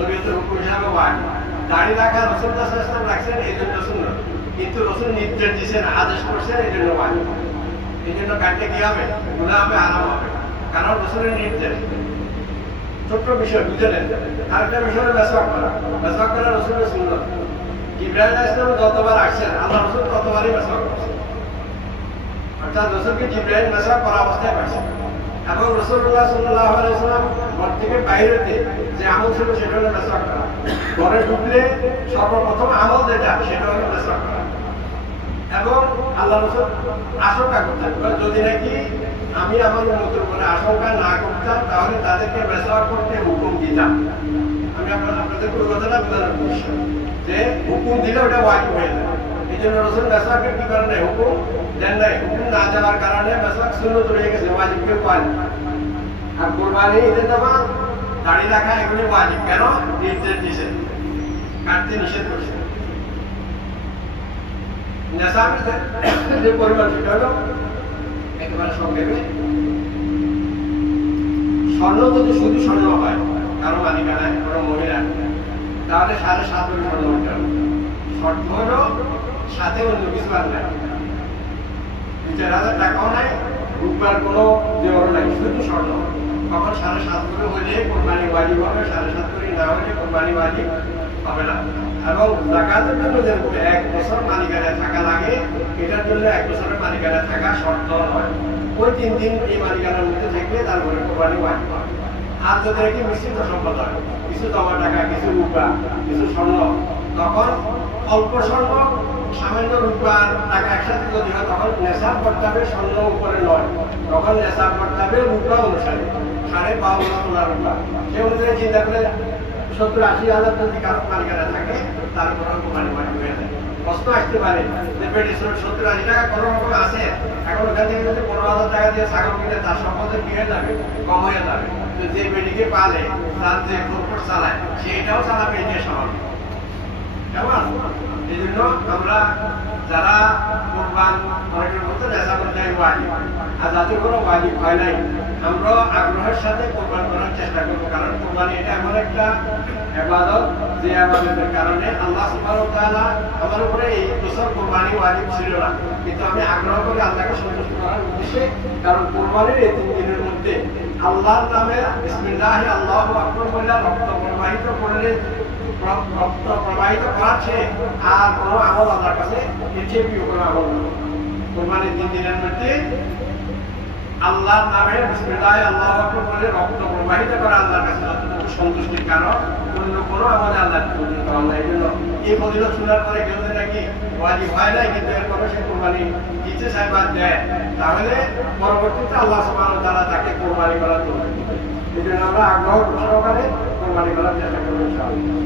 শরীয়তের হুকুম হিসাবে ওয়াজিব। দাড়ি রাখা রাসূলুল্লাহ সাল্লাল্লাহু আলাইহি ওয়াসাল্লাম রাখছেন এই জন্য সুন্নাত, কিন্তু রাসূল নির্দেশ দিয়েছেন, আদেশ করছেন এই জন্য ওয়াজিব। এই জন্য কাটতে কি হবে? গুনাহ হবে, হারাম হবে, কারণ রাসূলের নির্দেশ। ছোট্ট বিষয় বুঝে নেন। আরেকটা বিষয় হলো মেসওয়াক করা। মেসওয়াক করা রাসূলের সুন্নাত। জিবরাইল আলাইহিস সালাম যতবার আসছেন আল্লাহ রাসূল ততবারই মেসওয়াক করছেন, অর্থাৎ রাসূলকে জিবরাইল মেসওয়াক করা অবস্থায় পাইছেন। এবং রাসূলুল্লাহ সাল্লাল্লাহু আলাইহি ওয়াসাল্লাম ঘর থেকে বাইরেতে যে আমল ছিল সেটা হলো মেসওয়াক করা। ঘরে ঢুকলে সর্বপ্রথম আমল যেটা সেটা হলো মেসওয়াক করা। এবং আল্লাহ রাসূল আশঙ্কা করতেন, যদি নাকি আমি আমার উম্মতের উপরে আশঙ্কা না করতাম তাহলে তাদেরকে মেসওয়াক করতে হুকুম দিতাম। আমি আপনাদের ওই কথাটা বোঝানোর উদ্দেশ্য যে হুকুম দিলে ওটা ওয়াজিব হয়ে যায়। এই জন্য রাসূল মেসওয়াকের কি কারণে হুকুম দেন নাই? হুকুম না দেওয়ার কারণে মেসওয়াক সুন্নত রয়ে গেছে, ওয়াজিব কেউ পায় না। আর কুরবানি, ঈদের নামাজ, দাড়ি রাখা এগুলি ওয়াজিব। কেন? নির্দেশ দিয়েছে, কাটতে নিষেধ করছে। নেশাবের যে পরিমাণ সেটা হলো একেবারে সংক্ষেপে, স্বর্ণ যদি শুধু স্বর্ণ হয় কারো মালিকানায় কোনো মহিলা, তাহলে 7.5 ভরি স্বর্ণ হতে হবে। শর্ত হলো সাথে অন্য কিছু আর নাই, 2-4 হাজার টাকাও নাই, রূপার কোনো দেওয়ার নাই, শুধু স্বর্ণ। তখন 7.5 ভরি হলে কোরবানি ওয়াজিব হবে, 7.5 ভরি না হলে কোরবানি ওয়াজিব হবে না। এবং যাকাতের জন্য যেরকম 1 বছর মালিকানায় থাকা লাগে, এটার জন্য 1 বছরের মালিকানায় থাকা শর্ত নয়। ওই 3 দিন এই মালিকানার মধ্যে থাকলে তারপরে কোরবানি ওয়াজিব হবে। আর যদি নাকি মিশ্রিত সম্পদ হয়, কিছু জমা টাকা, কিছু রূপা, কিছু স্বর্ণ, তখন অল্প স্বর্ণ, সামান্য রূপার টাকা একসাথে যদি হয় তখন নেশাব করতে হবে স্বর্ণ উপরে নয়, তখন নেশাব করতে হবে রূপা অনুসারে 52 তোলা রূপা। সে অনুযায়ী চিন্তা করে 70-80 হাজার যদি কারো মালিকানা থাকে তারপর কোরবানি ওয়াজিব হয়ে যায়। প্রশ্ন আসতে পারে যে 70-80 টাকা কোনো রকম আছে, এখন ওখান থেকে যদি 15,000 টাকা দিয়ে ছাগল কিনে তার সম্পদের কি হয়ে যাবে? কম হয়ে যাবে। তো যে বেডিকে পালে, তার যে খরচ চালায়, সেইটাও চালাবে নিয়ে স্বাভাবিক। কেমন? এই জন্য আমরা যারা কোরবান অনেকের মধ্যে নেশা করতে ওয়াজিব, আর যাদের কোনো ওয়াজিব হয় নাই, আমরা আগ্রহের সাথে কোরবান করার চেষ্টা করবো। কারণ কোরবানি এটা এমন একটা ইবাদত যে ইবাদতের কারণে আল্লাহ সুবহানাহু ওয়া তাআলা আমার উপরে এই বছর কোরবানি ওয়াজিব ছিল না, কিন্তু আমি আগ্রহ করে আল্লাহকে সন্তুষ্ট করার উদ্দেশ্যে, কারণ কোরবানির এই 3 দিনের মধ্যে আল্লাহর নামে বিসমিল্লাহি আল্লাহু আকবার বলে রক্ত প্রবাহিত করলে, রক্ত প্রবাহিত করাচ্ছে আর কোনো আমল আল্লাহর কাছে এর চেয়ে প্রিয় কোনো আমল না। কোরবানির 3 দিনের মধ্যে আল্লাহর নামে বিসমিল্লাহি আল্লাহু আকবার বলে রক্ত প্রবাহিত করা আল্লাহর কাছে যতটুকু সন্তুষ্টির কারণ, অন্য কোনো আমলে আল্লাহর সন্তুষ্টি করা না। এই জন্য এই ফজিলত শোনার পরে কেউ যদি নাকি ওয়াজিব হয় নাই কিন্তু এরপরে সে কোরবানি দিতে চায় বা দেয়, তাহলে পরবর্তীতে আল্লাহ সুবহানাহু ওয়া তাআলা তাকে কোরবানি করার তৌফিক দিবেন। এই জন্য আমরা আগ্রহ সহকারে কোরবানি করার চেষ্টা করবো ইনশাআল্লাহ।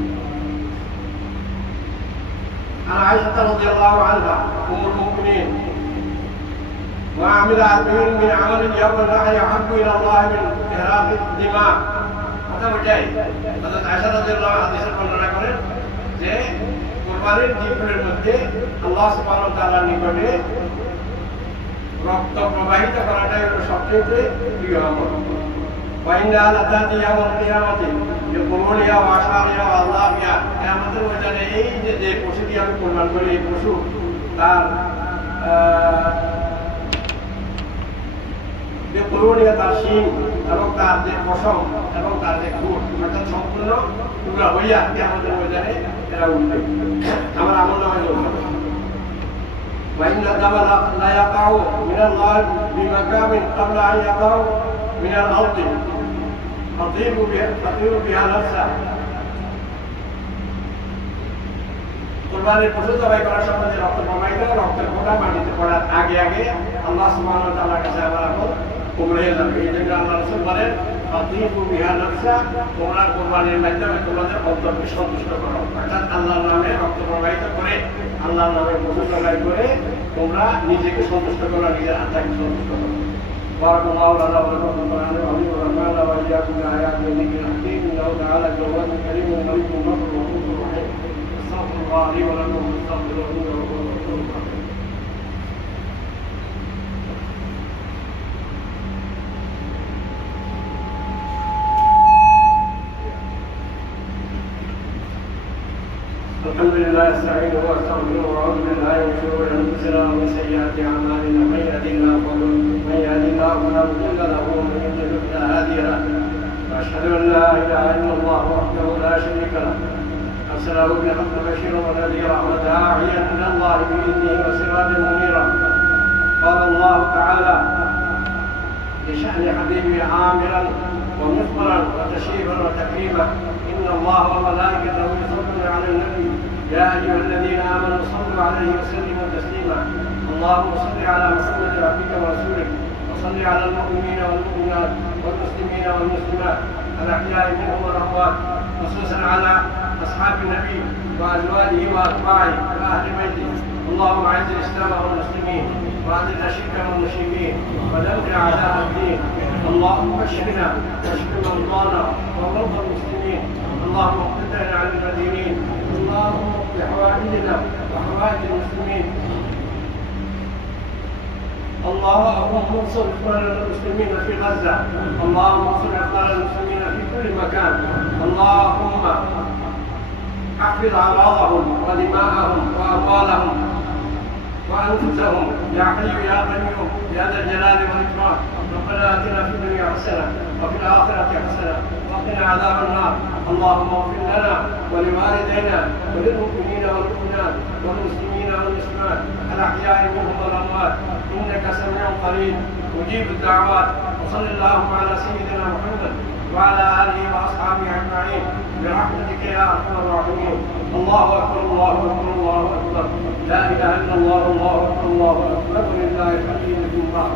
আর আয়েশা রাদিয়াল্লাহু আনহা উম্মুল মুমিনিন وعمل عبدين من عمل يوم النحر يحب الى الله من اهراق الدماء। কথা বুঝাই, হযরত আয়েশা রাদিয়াল্লাহু আনহা হাদিসে বর্ণনা করেন যে কুরবানির দিনের মধ্যে আল্লাহ সুবহানাহু ওয়া তাআলার নিকটে রক্ত প্রবাহিত করাটাই হলো সবচেয়ে প্রিয় আমল। ওয়াইন্না লাতাতি ইয়াউল কিয়ামতি ইয়াকুলুনিয়া ওয়া আশারিয়া ওয়া আল্লাহিয়া, কিয়ামতের ময়দানে এই যে পশুটি আমি কুরবান করি, এই পশু তার তার শিং এবং তার যে পশম এবং তার যে খুঁট, অর্থাৎ সম্পূর্ণ টুকরা হইয়া কিয়ামতের ময়দানে এরা উঠবে, আমার আমল নামায় যোগ হবে। وإن الدم لا يقع من الله بمكان قبل أن يقع من الأرض تطير بها نفسها। কুরবানির পশু জবাই করার সময় যে রক্ত প্রবাহিত, রক্তের ফোঁটা মাটিতে পড়ার আগে আগে আল্লাহ সুবহানাহু ওয়া তাআলার কাছে আমার আমল কবুল হয়ে যাবে। এই জন্য আল্লাহ রাসূল বলেন তাতিবু বিহা নাফসা, তোমরা কুরবানির মাধ্যমে তোমাদের অন্তরকে সন্তুষ্ট করো, অর্থাৎ আল্লাহর নামে রক্ত প্রবাহিত করে, আল্লাহর নামে পশু জবাই করে তোমরা নিজেকে সন্তুষ্ট করো, নিজের আত্মাকে সন্তুষ্ট করো। বারাকাল্লাহু লানা ওয়া লাকুম ফিল কোরআনিল আযীম ওয়া নাফা'না ওয়া ইয়্যাকুম বিল আয়াতি ওয়াল যিকরিল হাকীম। ইন্নাহু তাআলা জাওয়াদুন কারীমুন মালিকুন গফুরুর রহিম। আস্তাগফিরুল্লাহ লি ওয়া লাকুম ফাস্তাগফিরুহু ইন্নাহু হুয়াল গফুরুর রহিম। الحمد لله استعينه واستغفره واعوذ بالله من شرور انفسنا ومن سيئات اعمالنا من يهد الله فلا مضل له ومن يضلل فلا هادي له واشهد ان لا اله الا الله وحده لا شريك له ارسله بالحق بشيرا ونذيرا وداعيا الى الله باذنه وسراجا منيرا. قال الله تعالى لشان حبيبه عامرا ومخبرا وتشريفا وتكريما ان الله وملائكته يصلون على النبي يا ايها الذين امنوا صلوا عليه وسلموا تسليما. اللهم صل على محمد عبدك ورسولك وصل على المؤمنين والمؤمنات والمسلمين والمسلمات الاحياء منهم والاموات خصوصا على اصحاب النبي وازواجه واتباعه واهل بيته. اللهم اعز الاسلام والمسلمين واذل الشرك والمشركين ودمر اعداء الدين. اللهم اشفنا واشف مرضانا ومرضى المسلمين. اللهم اقتدنا عن المدينين. اللهم اقض حوائجنا وحوائج المسلمين. اللهم انصر اخواننا المسلمين في غزه. اللهم انصر اخواننا المسلمين في كل مكان. اللهم احفظ اعراضهم ودماءهم واموالهم وانفسهم يا حي يا قيوم يا ذا الجلال والاكرام. ربنا اتنا في الدنيا حسنه وفي الاخره حسنه وقنا عذاب النار. اللهم اغفر لنا ولوالدينا وللمؤمنين والمؤمنات والمسلمين والمسلمات الاحياء منهم والاموات انك سميع قريب مجيب الدعوات. وصل اللهم على سيدنا محمد وعلى اله واصحابه اجمعين برحمتك يا ارحم الراحمين. الله اكبر الله اكبر الله اكبر لا اله الا الله الله اكبر الله اكبر ولله الحمد لله.